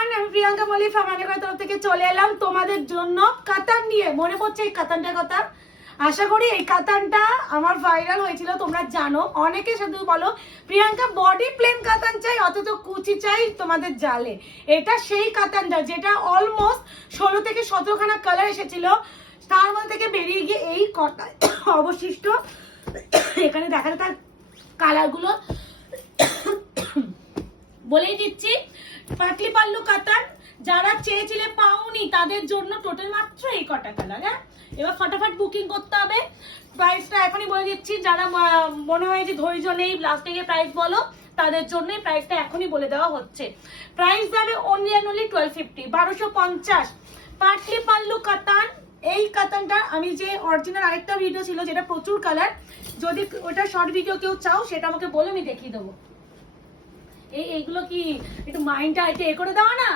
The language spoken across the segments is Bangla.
এভরিওয়ান আমি প্রিয়াঙ্কা মলি ফামানিকার তরফ থেকে চলে এলাম তোমাদের জন্য কাতান নিয়ে। মনে পড়ছে এই কাতানটার কথা? আশা করি এই কাতানটা আমার ভাইরাল হয়েছিল, তোমরা জানো। অনেকে শুধু বলো, প্রিয়াঙ্কা বডি প্লেন কাতান চাই, অথচ কুচি চাই তোমাদের জালে। এটা সেই কাতানটা যেটা অলমোস্ট ষোলো থেকে সতেরোখানা কালার এসেছিল। তার মধ্যে থেকে বেরিয়ে গিয়ে এই কটা অবশিষ্ট, এখানে দেখা যায় তার কালারগুলো বলেই দিচ্ছি পাটলি পাল্লু কাতান যারা চেয়েছিলে পাওনি, তাদের জন্য টোটাল মাত্র এই কটা কালার হ্যাঁ? এবার ফটাফট বুকিং করতে হবে। প্রাইসটা এখনই বলে দিচ্ছি, যারা মনে হয় যে ধৈর্য নেই লাস্টে গিয়ে প্রাইস বলো, তাদের জন্যই প্রাইসটা এখনই বলে দেওয়া হচ্ছে। প্রাইস যাবে only and only twelve fifty বারোশো পঞ্চাশ। পাটলি পাল্লু কাতান এই কাতানটা আমি যে অরিজিনাল আরেকটা ভিডিও ছিল, যেটা প্রচুর কালার যদি ওটা শর্ট ভিডিও কেউ চাও, সেটা আমাকে বলে আমি দেখিয়ে দেবো। এই এইগুলো কি একটু মাইন্ডটা একটু এ করে দাও না।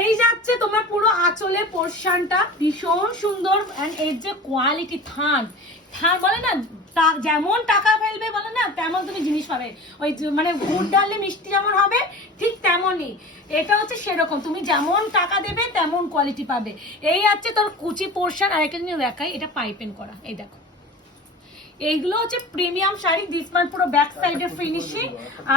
এই যাচ্ছে তোমার পুরো আঁচলের পোর্শনটা ভীষণ সুন্দর and এর যে কোয়ালিটি থান। থান বলে না যেমন টাকা ফেলবে বলে না, তেমন তুমি জিনিস পাবে। ওই মানে গুড় ডালে মিষ্টি যেমন হবে, ঠিক তেমনই। এটা হচ্ছে সেরকম, তুমি যেমন টাকা দেবে, তেমন কোয়ালিটি পাবে। এই আছে তোর কুচি পোর্শন আর একটা দেখাই, এটা পাইপেন করা, এই দেখো। এইগুলো হচ্ছে প্রিমিয়াম শাড়ি। দিসমান পুরো ব্যাক সাইডের ফিনিশিং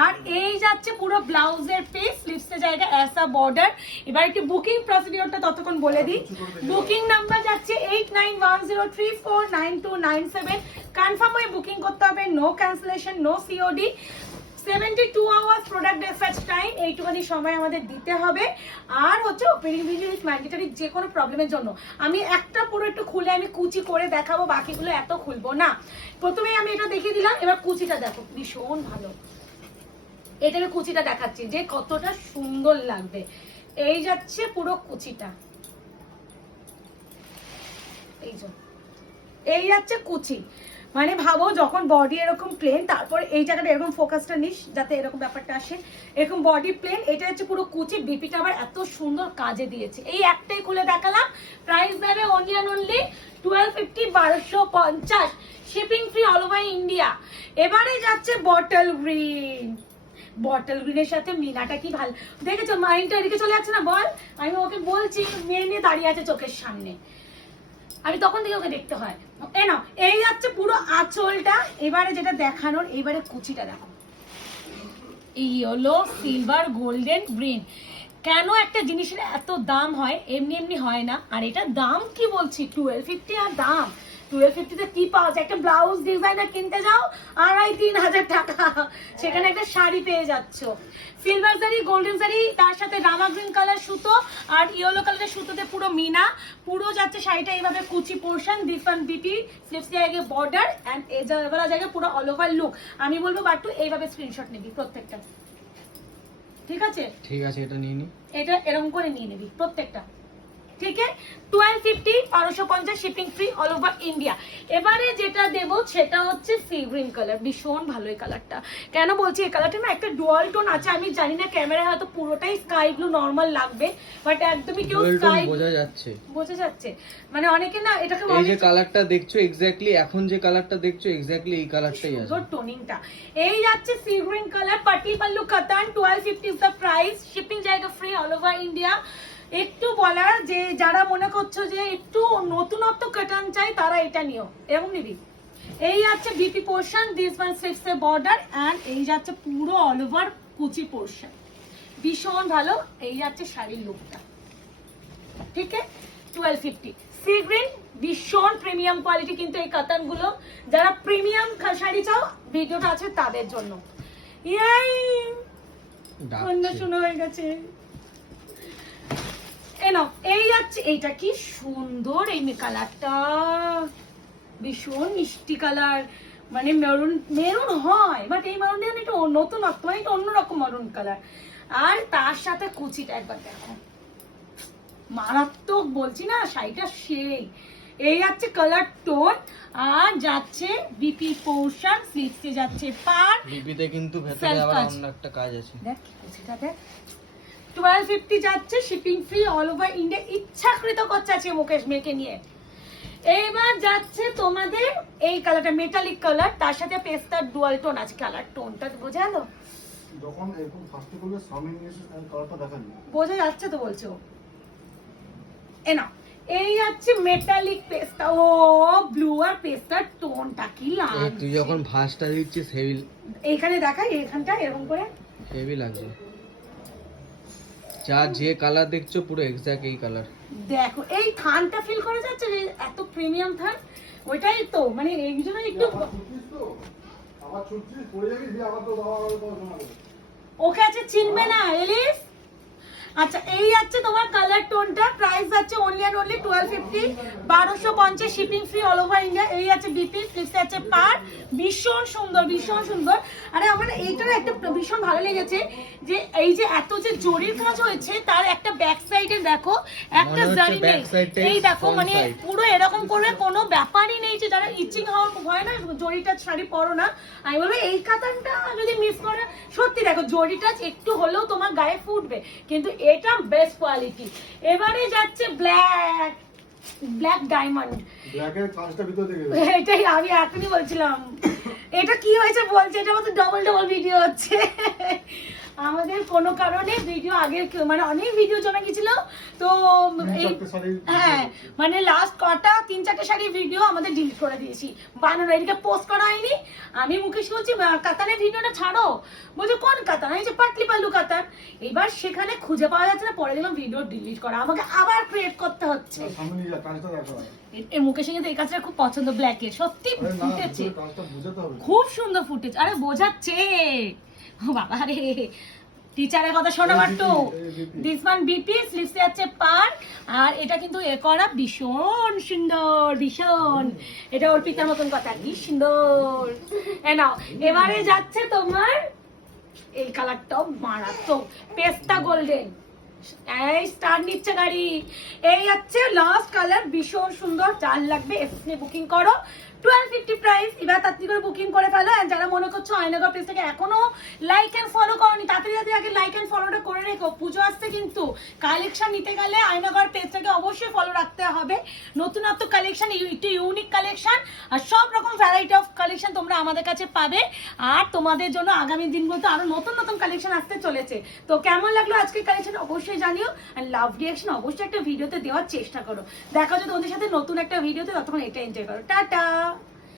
আর এই যাচ্ছে পুরো ব্লাউজের পিস স্লিভসের জায়গা অ্যাসা বর্ডার এবার একটু বুকিং প্রসিডিওরটা ততক্ষণ বলে দিই। বুকিং নাম্বার যাচ্ছে eight nine one zero three four nine two nine seven confirm হয়ে বুকিং করতে হবে। No cancellation no COD seventy two hours product dispatch time এইটুখানি সময় আমাদের দিতে হবে। আর হচ্ছে ওপেনিং ভিডিও ইজ ম্যান্ডেটরি যে কোনো প্রবলেমের জন্য। আমি একটা পুরো একটু খুলে আমি কুচি করে দেখাবো, বাকিগুলো এত খুলবো না। প্রথমেই আমি এটা দেখিয়ে দিলাম, এবার কুচিটা দেখো, ভীষণ ভালো। এটা আমি কুচিটা দেখাচ্ছি, যে কতটা সুন্দর লাগবে। এই যাচ্ছে পুরো কুচিটা। এই যে, এই যাচ্ছে কুচি। মানে ভাবো যখন বডি এরকম প্লেন তারপর এই জায়গাটা এরকম ফোকাসটা নিস যাতে এরকম ব্যাপারটা আসে। এরকম বডি প্লেন এটা হচ্ছে পুরো কুচি বিপিটা আবার এত সুন্দর কাজে দিয়েছে। এই একটাই খুলে দেখালাম প্রাইস দেবে only and only twelve fifty বারোশো পঞ্চাশ। Shipping free all over India এবারে যাচ্ছে বটল গ্রিন বটল গ্রিনের সাথে মিনাটা কি ভালো। দেখেছ মাইন্ডটা এদিকে চলে যাচ্ছে না? বল, আমি ওকে বলছি, মেয়ে নিয়ে দাঁড়িয়ে আছে চোখের সামনে। আমি তখন থেকে ওকে দেখতে হয়। এ নাও, এই যাচ্ছে পুরো আঁচলটা, এবারে যেটা দেখানোর এবারে কুচিটা দেখো। এই হলো সিলভার, গোল্ডেন, গ্রিন। কেন একটা জিনিসের এত দাম হয়? এমনি এমনি হয় না। আর এটা দাম কি বলছি? টুয়েলভ ফিফটি আর দাম। টুয়েলভ ফিফটিতে কি পাওয়া যায়? একটা ব্লাউজ ডিজাইনার কিনতে যাও আড়াই তিন হাজার টাকা। সেখানে একটা শাড়ি পেয়ে যাচ্ছ। সিলভার শাড়ি গোল্ডেন শাড়ি তার সাথে রামা গ্রিন কালার সুতো আর ইয়েলো কালারের সুতোতে পুরো মিনা। পুরো যাচ্ছে শাড়িটা এইভাবে কুচি পোর্শন ডিফারেন্ট বিপি স্লিপস জায়গায় বর্ডার অ্যান্ড জায়গায় পুরো অল ওভার লুক আমি বলব বাট্টু এইভাবে স্ক্রিনশট নিবি প্রত্যেকটা। ঠিক আছে? ঠিক আছে এটা নিয়ে নি। এটা এরকম করে নিয়ে নিবি প্রত্যেকটা। ঠিক আছে? টুয়েলভ ফিফটি বারোশো পঞ্চাশ shipping free all over India এবারে যেটা দেবো সেটা হচ্ছে সি গ্রিন কালার ভীষণ ভালো এই কালারটা কেন বলছি এই কালারটা না একটা ডুয়াল টোন আছে আমি জানি না ক্যামেরায় হয়তো পুরোটাই স্কাই ব্লু নর্মাল লাগবে বাট একদমই কেউ স্কাই বোঝা যাচ্ছে। বোঝা যাচ্ছে। মানে অনেকে না এটাকে এই যে কালারটা দেখছ এক্স্যাক্টলি এখন যে কালারটা দেখছ এক্স্যাক্টলি এই কালারটাই আছে সুন্দর টোনিংটা এই যাচ্ছে সি গ্রিন কালার পাটি pallu katan twelve fifty is the price shipping জায়গা ফ্রি অল ওভার ইন্ডিয়া একটু বলার যে যারা মনে করছ যে একটু নতুনত্ব কাটান চাই তারা এটা নিও। এরকম নিবি? এই যাচ্ছে BP portion this one six A border and এই যাচ্ছে পুরো অল ওভার কুচি পোর্শন ভীষণ ভালো এই যাচ্ছে শাড়ির লুকটা ঠিক আছে? টুয়েলভ ফিফটি সি গ্রিন ভীষণ প্রিমিয়াম কোয়ালিটি কিন্তু এই কাতানগুলো। যারা প্রিমিয়াম শাড়ি চাও ভিডিওটা আছে তাদের জন্য। ইয়াই অন্য। শোনা হয়ে গেছে। এ নাও এই যাচ্ছে এইটা কি সুন্দর এই কালারটা ভীষণ মিষ্টি কালার মানে মেরুন মেরুন হয় বাট এই মেরুনটা যেন একটু নতুন মানে একটু অন্যরকম মেরুন কালার আর তার সাথে কুচিটা একবার দেখো। মারাত্মক বলছি না শাড়িটা সেই। এই যাচ্ছে কালার টোন আর যাচ্ছে বিপি পোর্শন স্লিপসে যাচ্ছে পার লিপিতে কিন্তু ভেতরে আবার অন্য একটা কাজ আছে। দেখ কুচিটা দেখ। টুয়েলভ ফিফটি যাচ্ছে shipping free all over India ইচ্ছাকৃত করছে আছে মুকেশ মেয়েকে নিয়ে। এইবার যাচ্ছে তোমাদের এই কালারটা মেটালিক কালার তার সাথে পেস্তার ডুয়াল টোন আছে কালার টোনটা বোঝা গেল? যখন এরকম ফার্স্টে করলে সামনে নিয়ে এসে কালারটা দেখান। বোঝা যাচ্ছে তো বলছো? এ না এই যাচ্ছে মেটালিক পেস্তা ও ব্লু আর পেস্তার টোনটা কি লাগছে তুই যখন ভাঁজটা দিচ্ছিস হেভি এখানে দেখাই এখানটা এরকম করে। হেভি লাগছে। যা যে কালার দেখছ পুরো এক্স্যাক্ট এই কালার দেখো এই থানটা ফিল করা যাচ্ছে যে এত প্রিমিয়াম থান ওইটাই তো মানে এই জন্য একটু আবার ছুটছিস তো পড়ে যাবি দিয়ে আবার তো দাওয়া আবার তো শোনা ওকে আছে চিনবে না এলিস? আচ্ছা এই যাচ্ছে তোমার কালার টোনটা প্রাইস যাচ্ছে only and only twelve fifty বারোশো পঞ্চাশ shipping free all over India এই আছে বিপি ফ্লিপস আছে পার ভীষণ সুন্দর ভীষণ সুন্দর। আরে আমার এইটার একটা ভীষণ ভালো লেগেছে যে এই যে এত যে জরির কাজ হয়েছে তার একটা ব্যাক সাইডে দেখো একটা জারি নেই। এই দেখো মানে পুরো এরকম করে কোনো ব্যাপারই নেই যে যারা ইচিং হওয়ার ভয় না জরিটা শাড়ি পরো না। আমি বলব এই কাতানটা যদি মিস করে সত্যি দেখো জরিটা একটু হলেও তোমার গায়ে ফুটবে কিন্তু এটা বেস্ট কোয়ালিটি এবারে যাচ্ছে ব্ল্যাক ব্ল্যাক ডায়মন্ড ব্ল্যাকের কাজটা ভিতর থেকে এটাই আমি এখনই বলছিলাম। এটা কি হয়েছে বলছে? এটা মতো ডবল ডবল ভিডিও হচ্ছে। আমাদের কোনো কারণে ভিডিও আগে কেউ- মানে অনেক ভিডিও জমে গেছিল। তো এই হ্যাঁ মানে লাস্ট কটা তিন চারটে শাড়ির ভিডিও আমাদের ডিলিট করে দিয়েছি। বানানো এদিকে পোস্ট করা হয়নি। আমি মুকেশ বলছি "মা, কাতানের ভিডিওটা ছাড়ো। বলছে কোন কাতান? আমি যে পাটলি পাল্লু কাতান। এবার সেখানে খুঁজে পাওয়া যাচ্ছে না পরে দিলাম ভিডিও ডিলিট করা। আমাকে আবার ক্রিয়েট করতে হচ্ছে। সামনে নিয়ে যা কাজটা দেখা এ- এ মুকেশের কিন্তু এই কাজটা খুব পছন্দ ব্ল্যাকে সত্যি ফুটেছে। খুব সুন্দর ফুটেজ আরে বোঝাচ্ছে। বাবা রে। টিচারের কথা শোনো BP দিস ওয়ান বিপি স্লিপসে যাচ্ছে পার আর এটা কিন্তু এ করা ভীষণ সুন্দর ভীষণ। এটা ওর পিতার মতন কথা কি সুন্দর। এ নাও এবারে যাচ্ছে তোমার এই কালারটাও মারাত্মক পেস্তা গোল্ডেন। এই স্টার নিচ্ছে গাড়ি। এই হচ্ছে লাস্ট কালার ভীষণ সুন্দর চার লাগবে এসে বুকিং করো। টুয়েলভ ফিফটি প্রাইস এবার তাড়াতাড়ি করে বুকিং করে ফেলো অ্যান্ড যারা মনে করছ আয়নাগর পেজটাকে এখনও লাইক অ্যান্ড ফলো করনি, তাড়াতাড়ি তাড়াতাড়ি আগে লাইক অ্যান্ড ফলোটা করে রেখো। পুজো আসছে কিন্তু। কালেকশন নিতে গেলে আয়নাগর পেজটাকে অবশ্যই ফলো রাখতে হবে। নতুনত্ব কালেকশন একটু ইউনিক কালেকশন আর সব রকম ভ্যারাইটি অফ কালেকশন তোমরা আমাদের কাছে পাবে। আর তোমাদের জন্য আগামী দিনগুলোতে আরও নতুন নতুন কালেকশন আসতে চলেছে। তো কেমন লাগল আজকের কালেকশন অবশ্যই জানিও। আর লাভ রিয়াকশন অবশ্যই একটা ভিডিওতে দেওয়ার চেষ্টা করো। দেখা যদি তোমাদের সাথে নতুন একটা ভিডিওতে, ততক্ষণ এটা এনজয় করো। টাটা!